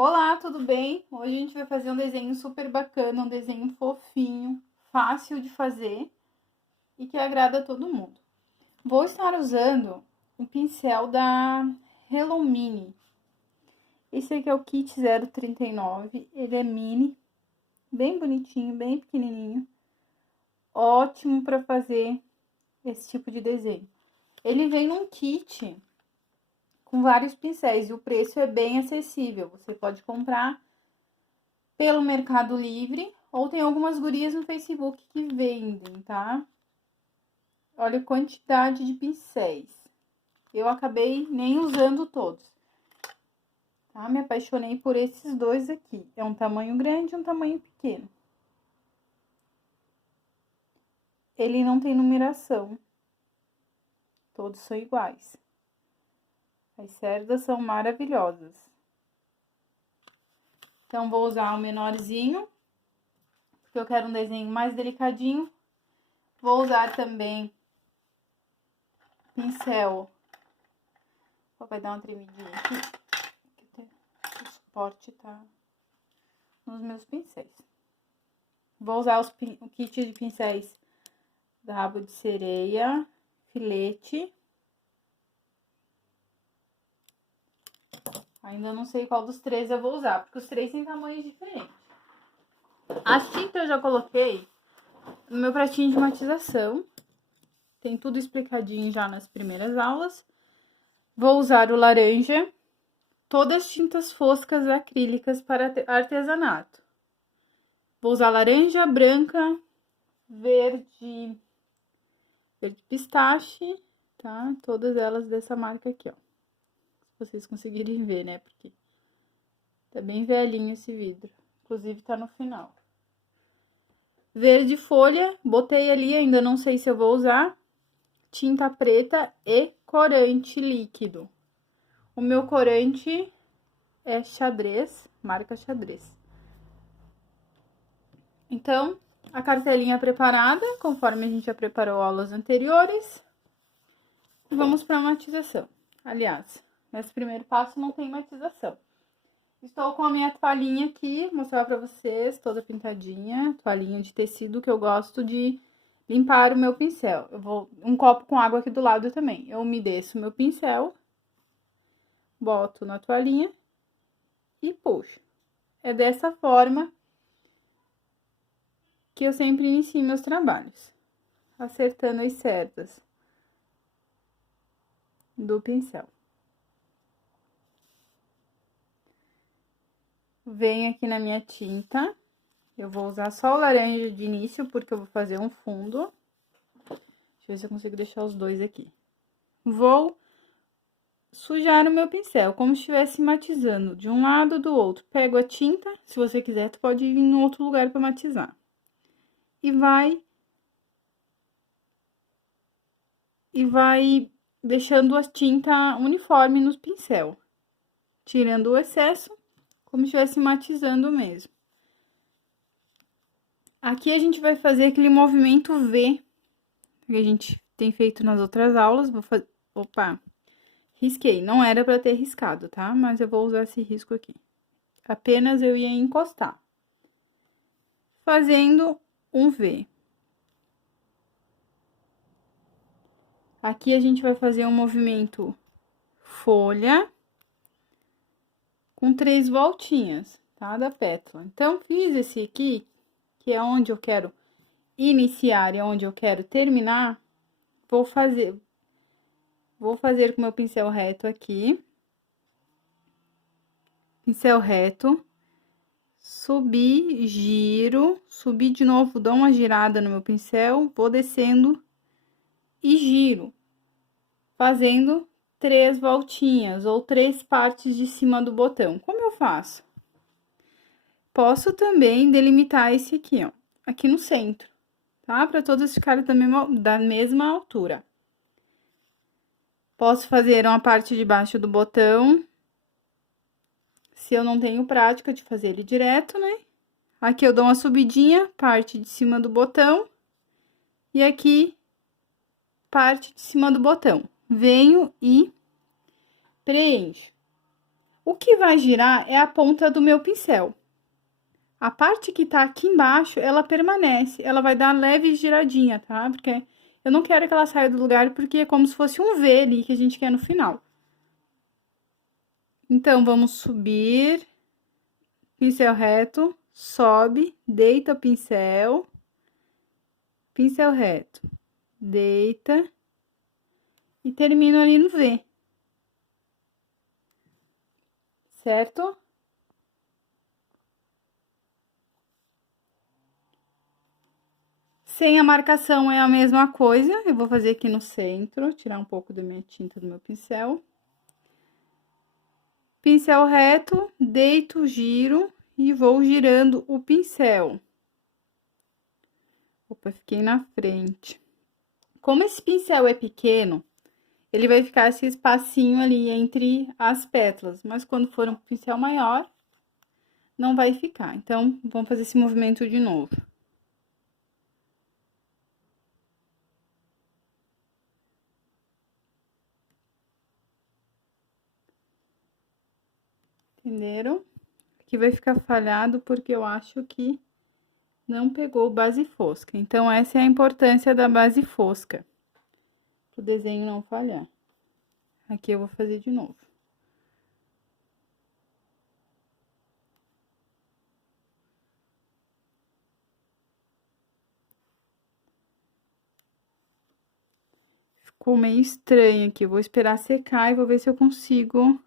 Olá, tudo bem? Hoje a gente vai fazer um desenho super bacana, um desenho fofinho, fácil de fazer e que agrada a todo mundo. Vou estar usando um pincel da Hello Mini. Esse aqui é o kit 039, ele é mini, bem bonitinho, bem pequenininho. Ótimo para fazer esse tipo de desenho. Ele vem num kit com vários pincéis e o preço é bem acessível. Você pode comprar pelo Mercado Livre, ou tem algumas gurias no Facebook que vendem, tá? Olha a quantidade de pincéis. Eu acabei nem usando todos, tá? Me apaixonei por esses dois aqui. É um tamanho grande e um tamanho pequeno. Ele não tem numeração. Todos são iguais. As cerdas são maravilhosas. Então, vou usar o menorzinho, porque eu quero um desenho mais delicadinho. Vou usar também pincel. Vai dar uma tremidinha aqui. O suporte tá nos meus pincéis. Vou usar o kit de pincéis da Rabo de Sereia, filete. Ainda não sei qual dos três eu vou usar, porque os três têm tamanhos diferentes. A tinta eu já coloquei no meu pratinho de matização. Tem tudo explicadinho já nas primeiras aulas. Vou usar o laranja, todas as tintas foscas acrílicas para artesanato. Vou usar laranja, branca, verde pistache, tá? Todas elas dessa marca aqui, ó. Se vocês conseguirem ver, né? Porque tá bem velhinho esse vidro. Inclusive, tá no final. Verde folha, botei ali, ainda não sei se eu vou usar. Tinta preta e corante líquido. O meu corante é xadrez, marca xadrez. Então, a cartelinha preparada, conforme a gente já preparou aulas anteriores. Vamos para a matização. Aliás, nesse primeiro passo não tem matização. Estou com a minha toalhinha aqui, vou mostrar para vocês, toda pintadinha. Toalhinha de tecido que eu gosto de limpar o meu pincel. Eu vou um copo com água aqui do lado também. Eu umedeço o meu pincel, boto na toalhinha e puxo. É dessa forma que eu sempre inicio meus trabalhos, acertando as cerdas do pincel. Venho aqui na minha tinta, eu vou usar só o laranja de início, porque eu vou fazer um fundo. Deixa eu ver se eu consigo deixar os dois aqui. Vou sujar o meu pincel, como se estivesse matizando de um lado ou do outro. Pego a tinta, se você quiser, tu pode ir em outro lugar para matizar. E vai deixando a tinta uniforme no pincel, tirando o excesso, como se estivesse matizando mesmo. Aqui a gente vai fazer aquele movimento V, que a gente tem feito nas outras aulas. Vou fazer... Opa! Risquei. Não era pra ter riscado, tá? Mas eu vou usar esse risco aqui. Apenas eu ia encostar. Fazendo um V. Aqui a gente vai fazer um movimento folha com 3 voltinhas, tá? Da pétala. Então, fiz esse aqui, que é onde eu quero iniciar e onde eu quero terminar. Vou fazer com meu pincel reto aqui. Pincel reto. Subir, giro, subir de novo, dou uma girada no meu pincel, vou descendo e giro. Fazendo 3 voltinhas ou 3 partes de cima do botão. Como eu faço? Posso também delimitar esse aqui, ó, aqui no centro, tá? Para todos ficarem da mesma altura. Posso fazer uma parte de baixo do botão, se eu não tenho prática de fazer ele direto, né? Aqui eu dou uma subidinha, parte de cima do botão, e aqui, parte de cima do botão. Venho e preencho. O que vai girar é a ponta do meu pincel. A parte que tá aqui embaixo, ela permanece, ela vai dar leve giradinha, tá? Porque eu não quero que ela saia do lugar, porque é como se fosse um V ali que a gente quer no final. Então, vamos subir, pincel reto, sobe, deita o pincel, pincel reto, deita e termino ali no V. Certo? Sem a marcação é a mesma coisa, eu vou fazer aqui no centro, tirar um pouco da minha tinta do meu pincel. Pincel reto, deito, giro e vou girando o pincel. Opa, fiquei na frente. Como esse pincel é pequeno, ele vai ficar esse espacinho ali entre as pétalas, mas quando for um pincel maior, não vai ficar. Então, vamos fazer esse movimento de novo. Entenderam? Aqui vai ficar falhado porque eu acho que não pegou base fosca. Então, essa é a importância da base fosca, para o desenho não falhar. Aqui eu vou fazer de novo. Ficou meio estranho aqui, eu vou esperar secar e vou ver se eu consigo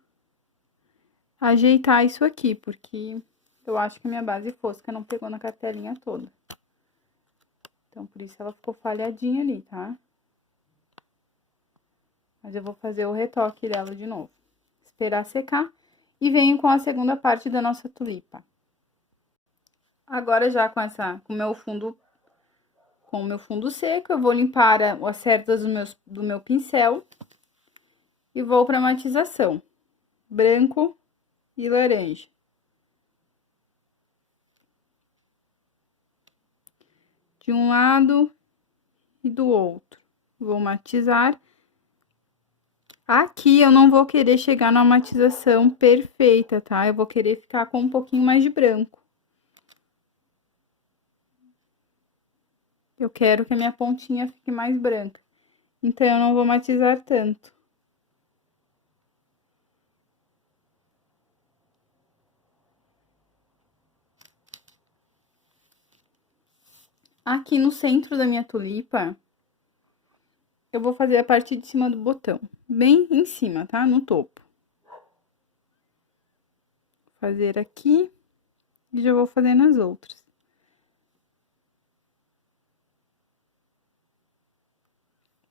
ajeitar isso aqui, porque eu acho que a minha base fosca não pegou na cartelinha toda. Então, por isso ela ficou falhadinha ali, tá? Mas eu vou fazer o retoque dela de novo. Esperar secar e venho com a segunda parte da nossa tulipa. Agora, já com o meu fundo seco, eu vou limpar as cerdas do meu pincel e vou para matização, branco e laranja. De um lado e do outro. Vou matizar. Aqui eu não vou querer chegar na matização perfeita, tá? Eu vou querer ficar com um pouquinho mais de branco. Eu quero que a minha pontinha fique mais branca. Então, eu não vou matizar tanto. Aqui no centro da minha tulipa, eu vou fazer a parte de cima do botão. Bem em cima, tá? No topo. Vou fazer aqui e já vou fazer nas outras.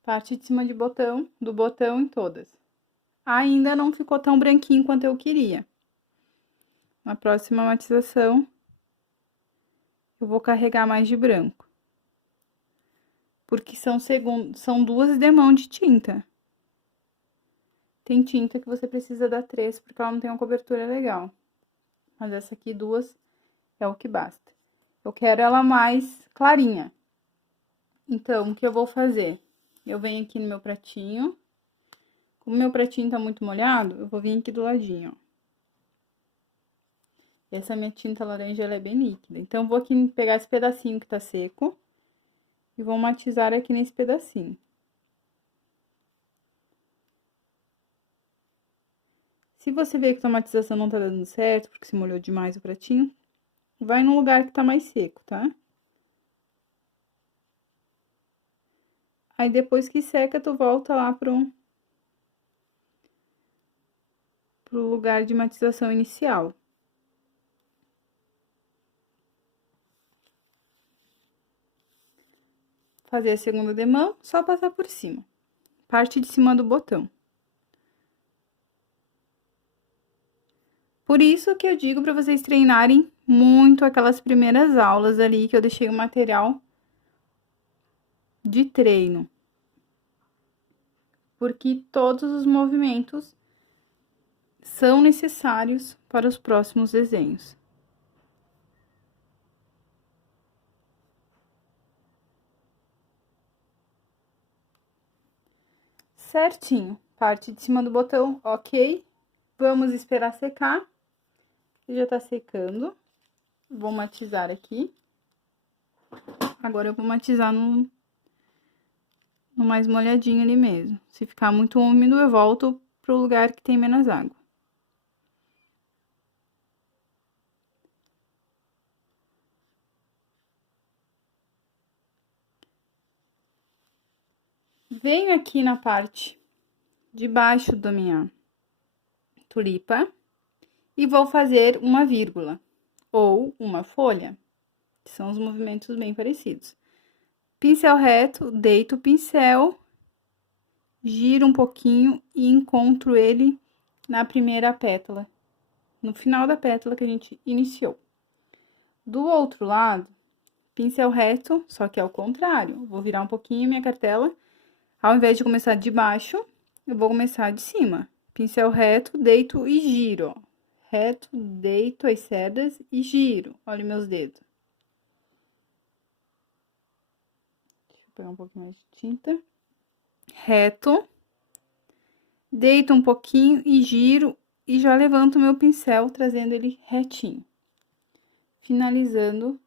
Parte de cima do botão em todas. Ainda não ficou tão branquinho quanto eu queria. Na próxima matização, eu vou carregar mais de branco. Porque são duas demãos de tinta. Tem tinta que você precisa dar 3, porque ela não tem uma cobertura legal. Mas essa aqui, 2, é o que basta. Eu quero ela mais clarinha. Então, o que eu vou fazer? Eu venho aqui no meu pratinho. Como meu pratinho tá muito molhado, eu vou vir aqui do ladinho, ó. Essa minha tinta laranja, ela é bem líquida. Então, eu vou aqui pegar esse pedacinho que tá seco e vou matizar aqui nesse pedacinho. Se você vê que a matização não tá dando certo, porque se molhou demais o pratinho, vai num lugar que tá mais seco, tá? Aí, depois que seca, tu volta lá pro lugar de matização inicial. Fazer a segunda demão, só passar por cima. Parte de cima do botão. Por isso que eu digo para vocês treinarem muito aquelas primeiras aulas ali, que eu deixei o material de treino. Porque todos os movimentos são necessários para os próximos desenhos. Certinho. Parte de cima do botão, ok. Vamos esperar secar. Já tá secando. Vou matizar aqui. Agora eu vou matizar no mais molhadinho ali mesmo. Se ficar muito úmido, eu volto pro lugar que tem menos água. Venho aqui na parte de baixo da minha tulipa e vou fazer uma vírgula ou uma folha, que são os movimentos bem parecidos. Pincel reto, deito o pincel, giro um pouquinho e encontro ele na primeira pétala, no final da pétala que a gente iniciou. Do outro lado, pincel reto, só que ao contrário, vou virar um pouquinho minha cartela. Ao invés de começar de baixo, eu vou começar de cima. Pincel reto, deito e giro, ó. Reto, deito as cerdas e giro. Olha meus dedos. Deixa eu pegar um pouquinho mais de tinta. Reto, deito um pouquinho e giro e já levanto o meu pincel, trazendo ele retinho. Finalizando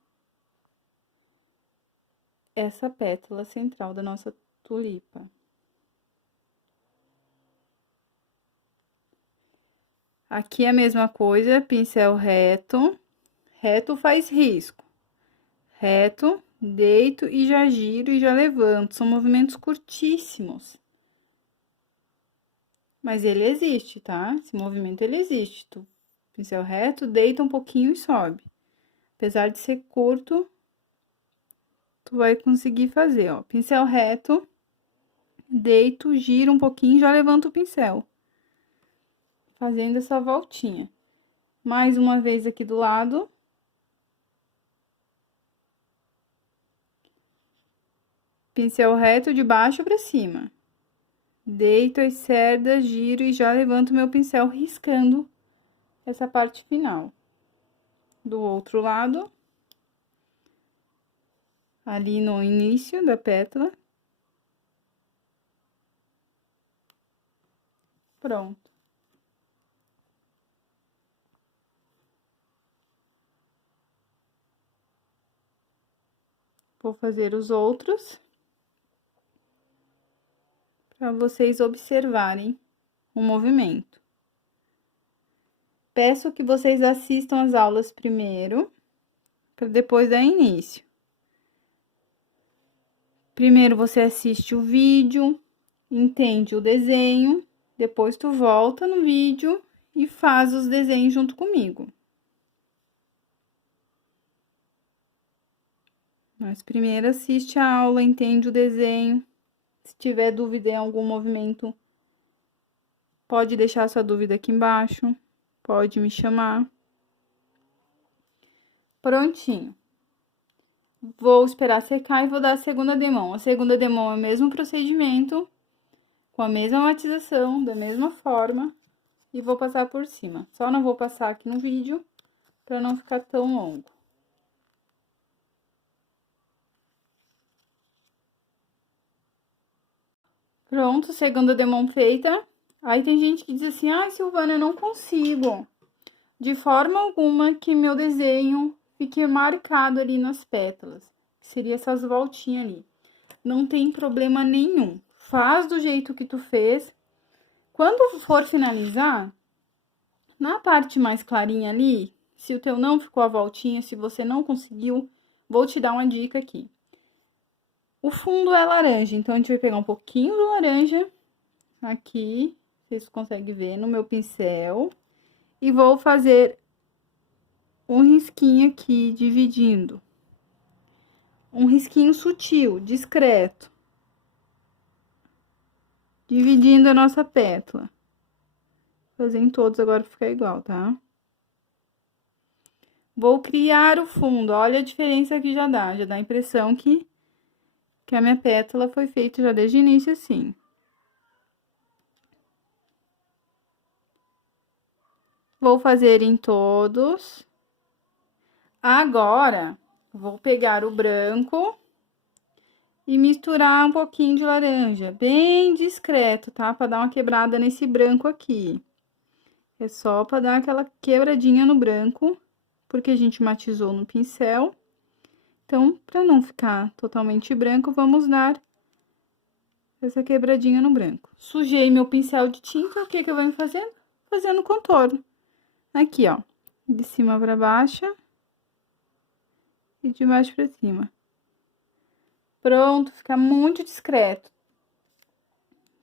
essa pétala central da nossa tulipa. Aqui é a mesma coisa, pincel reto, reto faz risco. Reto, deito e já giro e já levanto. São movimentos curtíssimos. Mas ele existe, tá? Esse movimento, ele existe. Tu, pincel reto, deita um pouquinho e sobe. Apesar de ser curto, tu vai conseguir fazer, ó. Pincel reto, deito, giro um pouquinho e já levanto o pincel. Fazendo essa voltinha. Mais uma vez aqui do lado. Pincel reto de baixo pra cima. Deito as cerdas, giro e já levanto meu pincel riscando essa parte final. Do outro lado, ali no início da pétala. Pronto. Vou fazer os outros, para vocês observarem o movimento. Peço que vocês assistam as aulas primeiro, para depois dar início. Primeiro você assiste o vídeo, entende o desenho, depois tu volta no vídeo e faz os desenhos junto comigo. Mas primeiro assiste a aula, entende o desenho. Se tiver dúvida em algum movimento, pode deixar sua dúvida aqui embaixo, pode me chamar. Prontinho. Vou esperar secar e vou dar a segunda demão. A segunda demão é o mesmo procedimento, com a mesma matização, da mesma forma, e vou passar por cima. Só não vou passar aqui no vídeo, para não ficar tão longo. Pronto, segunda demão feita. Aí tem gente que diz assim, ai, Silvana, eu não consigo de forma alguma que meu desenho fique marcado ali nas pétalas. Seria essas voltinhas ali. Não tem problema nenhum. Faz do jeito que tu fez. Quando for finalizar, na parte mais clarinha ali, se o teu não ficou a voltinha, se você não conseguiu, vou te dar uma dica aqui. O fundo é laranja, então a gente vai pegar um pouquinho do laranja aqui, vocês conseguem ver no meu pincel, e vou fazer um risquinho aqui, dividindo. Um risquinho sutil, discreto. Dividindo a nossa pétala. Fazer em todos agora pra ficar igual, tá? Vou criar o fundo, olha a diferença que já dá a impressão que a minha pétala foi feita já desde o início assim. Vou fazer em todos. Agora, vou pegar o branco e misturar um pouquinho de laranja, bem discreto, tá? Pra dar uma quebrada nesse branco aqui. É só para dar aquela quebradinha no branco, porque a gente matizou no pincel. Então, para não ficar totalmente branco, vamos dar essa quebradinha no branco. Sujei meu pincel de tinta, o que que eu venho fazendo? Fazendo contorno. Aqui, ó, de cima para baixo e de baixo para cima. Pronto, fica muito discreto.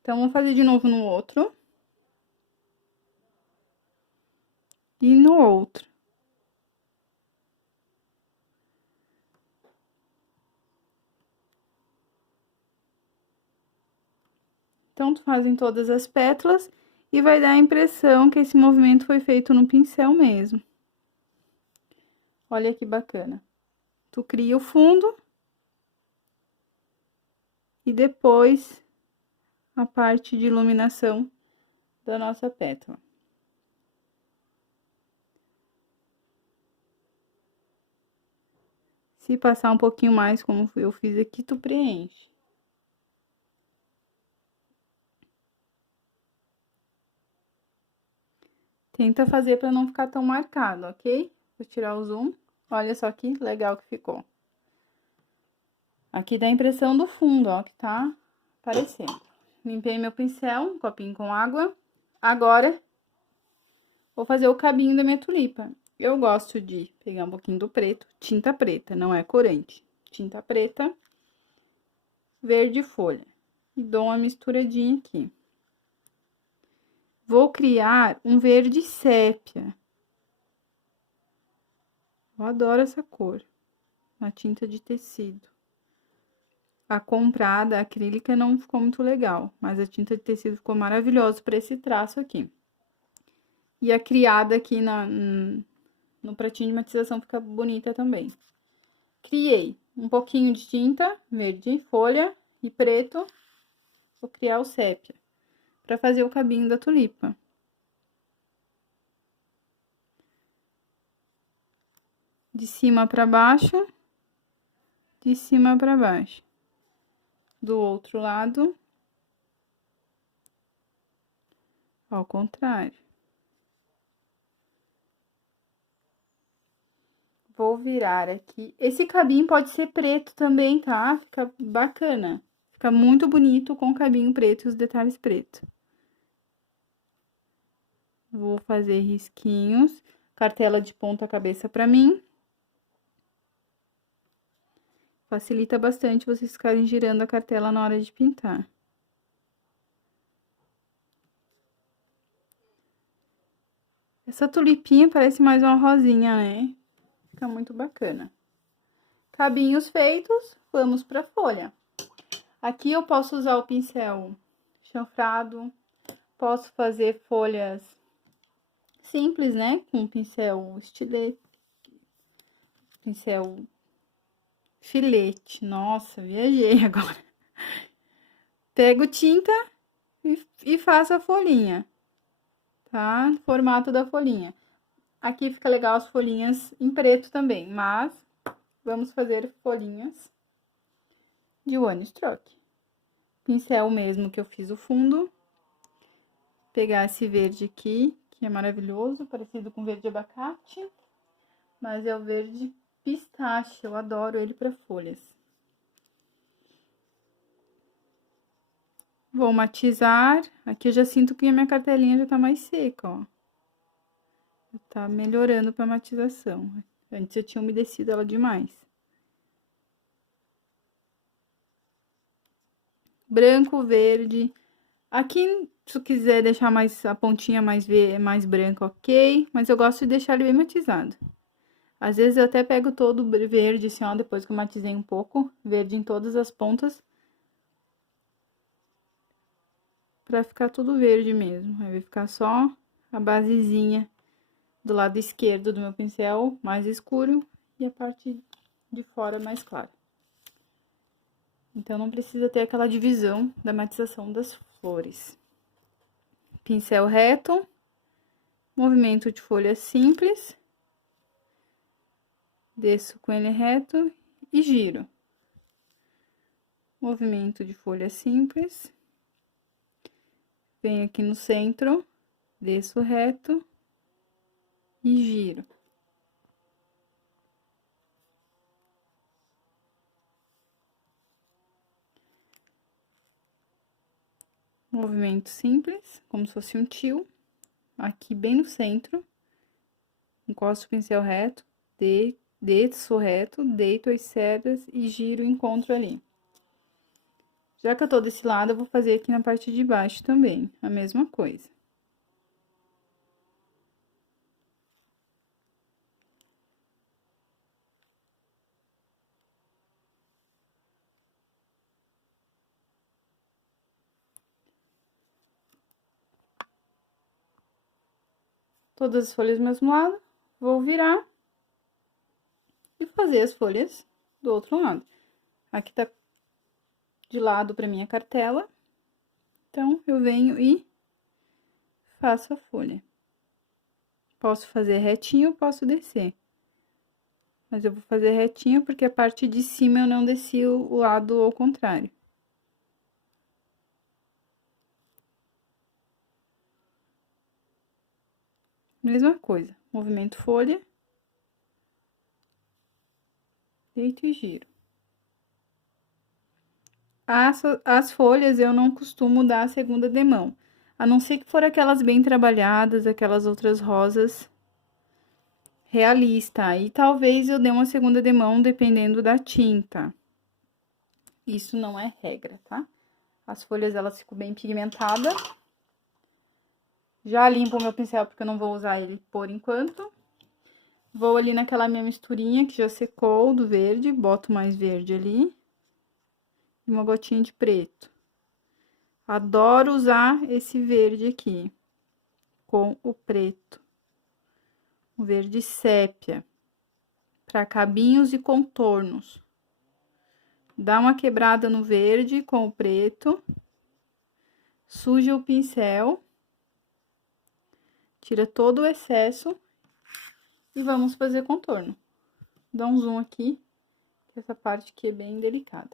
Então, vamos fazer de novo no outro. E no outro. Então, tu faz em todas as pétalas e vai dar a impressão que esse movimento foi feito no pincel mesmo. Olha que bacana. Tu cria o fundo e depois a parte de iluminação da nossa pétala. Se passar um pouquinho mais, como eu fiz aqui, tu preenche. Tenta fazer para não ficar tão marcado, ok? Vou tirar o zoom. Olha só que legal que ficou. Aqui dá a impressão do fundo, ó, que tá aparecendo. Limpei meu pincel, um copinho com água. Agora, vou fazer o cabinho da minha tulipa. Eu gosto de pegar um pouquinho do preto, tinta preta, não é corante. Tinta preta, verde folha. E dou uma misturadinha aqui. Vou criar um verde sépia. Eu adoro essa cor, na tinta de tecido. A comprada, a acrílica, não ficou muito legal, mas a tinta de tecido ficou maravilhosa para esse traço aqui. E a criada aqui no pratinho de matização fica bonita também. Criei um pouquinho de tinta verde folha e preto. Vou criar o sépia para fazer o cabinho da tulipa. De cima para baixo, de cima para baixo. Do outro lado, ao contrário. Vou virar aqui. Esse cabinho pode ser preto também, tá? Fica bacana. Fica muito bonito com o cabinho preto e os detalhes pretos. Vou fazer risquinhos. Cartela de ponta cabeça pra mim. Facilita bastante vocês ficarem girando a cartela na hora de pintar. Essa tulipinha parece mais uma rosinha, né? Fica muito bacana. Cabinhos feitos, vamos pra folha. Aqui eu posso usar o pincel chanfrado, posso fazer folhas simples, né? Com pincel estilete, pincel filete. Nossa, viajei agora. Pego tinta e faço a folhinha, tá? Formato da folhinha. Aqui fica legal as folhinhas em preto também, mas vamos fazer folhinhas de one stroke. Pincel mesmo que eu fiz o fundo. Pegar esse verde aqui, que é maravilhoso, parecido com verde abacate, mas é o verde pistache, eu adoro ele para folhas. Vou matizar, aqui eu já sinto que a minha cartelinha já tá mais seca, ó. Tá melhorando pra matização. Antes eu tinha umedecido ela demais. Branco, verde. Aqui, se tu quiser deixar mais a pontinha mais branca, ok. Mas eu gosto de deixar ele bem matizado. Às vezes eu até pego todo verde, assim, ó, depois que eu matizei um pouco. Verde em todas as pontas. Pra ficar tudo verde mesmo. Aí vai ficar só a basezinha do lado esquerdo do meu pincel mais escuro e a parte de fora mais clara. Então, não precisa ter aquela divisão da matização das flores. Pincel reto, movimento de folha simples, desço com ele reto e giro. Movimento de folha simples, venho aqui no centro, desço reto e giro. Movimento simples, como se fosse um tio. Aqui bem no centro. Encosto o pincel reto, desço reto, deito as cerdas e giro o encontro ali. Já que eu tô desse lado, eu vou fazer aqui na parte de baixo também, a mesma coisa. Todas as folhas do mesmo lado, vou virar e fazer as folhas do outro lado. Aqui tá de lado pra minha cartela, então eu venho e faço a folha. Posso fazer retinho, posso descer. Mas eu vou fazer retinho porque a parte de cima eu não desci o lado ao contrário. Mesma coisa, movimento folha, deito e giro. As folhas eu não costumo dar a segunda demão, a não ser que for aquelas bem trabalhadas, aquelas outras rosas realista, aí talvez eu dê uma segunda demão dependendo da tinta. Isso não é regra, tá? As folhas elas ficam bem pigmentadas. Já limpo o meu pincel porque eu não vou usar ele por enquanto. Vou ali naquela minha misturinha que já secou do verde, boto mais verde ali. E uma gotinha de preto. Adoro usar esse verde aqui, com o preto. O verde sépia, para cabinhos e contornos. Dá uma quebrada no verde com o preto. Suja o pincel. Tira todo o excesso. E vamos fazer contorno. Dá um zoom aqui, que essa parte aqui é bem delicada.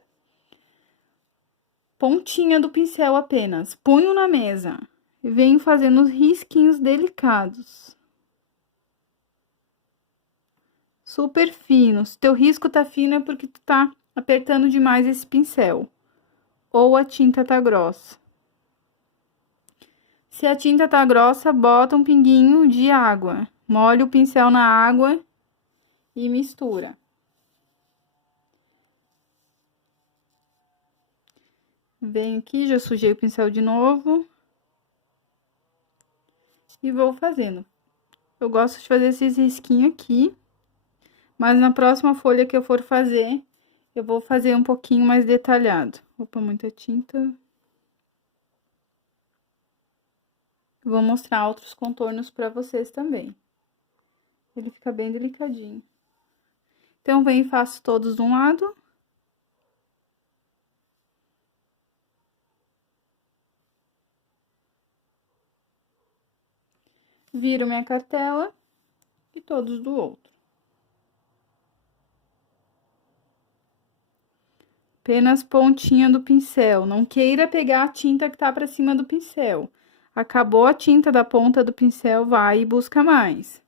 Pontinha do pincel apenas. Punho na mesa. E venho fazendo os risquinhos delicados. Super fino. Se teu risco tá fino é porque tu tá apertando demais esse pincel. Ou a tinta tá grossa. Se a tinta tá grossa, bota um pinguinho de água. Molha o pincel na água e mistura. Venho aqui, já sujei o pincel de novo. E vou fazendo. Eu gosto de fazer esses risquinhos aqui. Mas na próxima folha que eu for fazer, eu vou fazer um pouquinho mais detalhado. Opa, muita tinta. Vou mostrar outros contornos pra vocês também. Ele fica bem delicadinho. Então, venho e faço todos de um lado. Viro minha cartela e todos do outro. Apenas pontinha do pincel. Não queira pegar a tinta que tá pra cima do pincel. Acabou a tinta da ponta do pincel, vai e busca mais.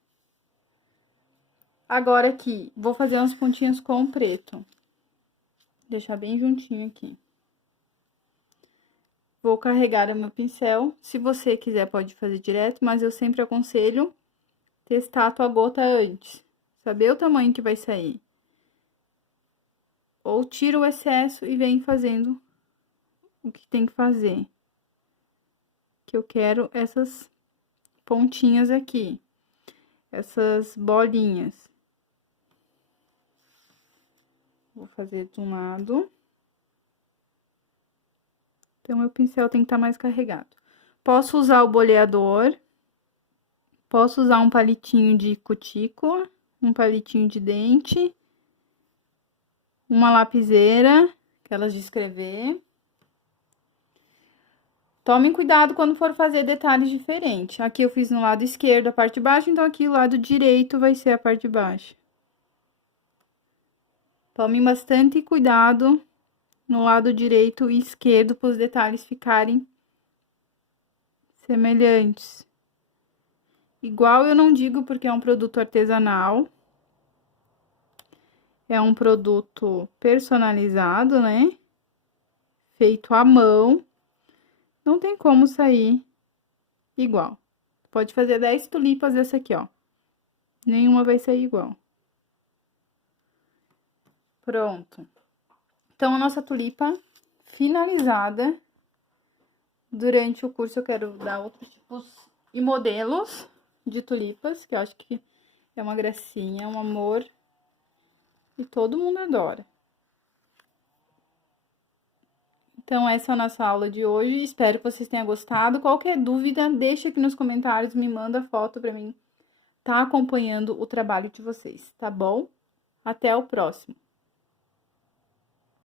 Agora aqui, vou fazer umas pontinhas com preto. Deixar bem juntinho aqui. Vou carregar o meu pincel. Se você quiser, pode fazer direto, mas eu sempre aconselho testar a tua gota antes. Saber o tamanho que vai sair. Ou tira o excesso e vem fazendo o que tem que fazer. Que eu quero essas pontinhas aqui. Essas bolinhas. Vou fazer de um lado. Então, meu pincel tem que estar mais carregado. Posso usar o boleador. Posso usar um palitinho de cutícula. Um palitinho de dente. Uma lapiseira, aquelas de escrever. Tomem cuidado quando for fazer detalhes diferentes. Aqui eu fiz no lado esquerdo a parte de baixo, então aqui o lado direito vai ser a parte de baixo. Tomem bastante cuidado no lado direito e esquerdo para os detalhes ficarem semelhantes. Igual eu não digo porque é um produto artesanal. É um produto personalizado, né? Feito à mão. Não tem como sair igual. Pode fazer 10 tulipas dessa aqui, ó. Nenhuma vai sair igual. Pronto. Então, a nossa tulipa finalizada. Durante o curso eu quero dar outros tipos e modelos de tulipas, que eu acho que é uma gracinha, um amor. E todo mundo adora. Então, essa é a nossa aula de hoje. Espero que vocês tenham gostado. Qualquer dúvida, deixa aqui nos comentários, me manda foto pra mim tá acompanhando o trabalho de vocês, tá bom? Até o próximo.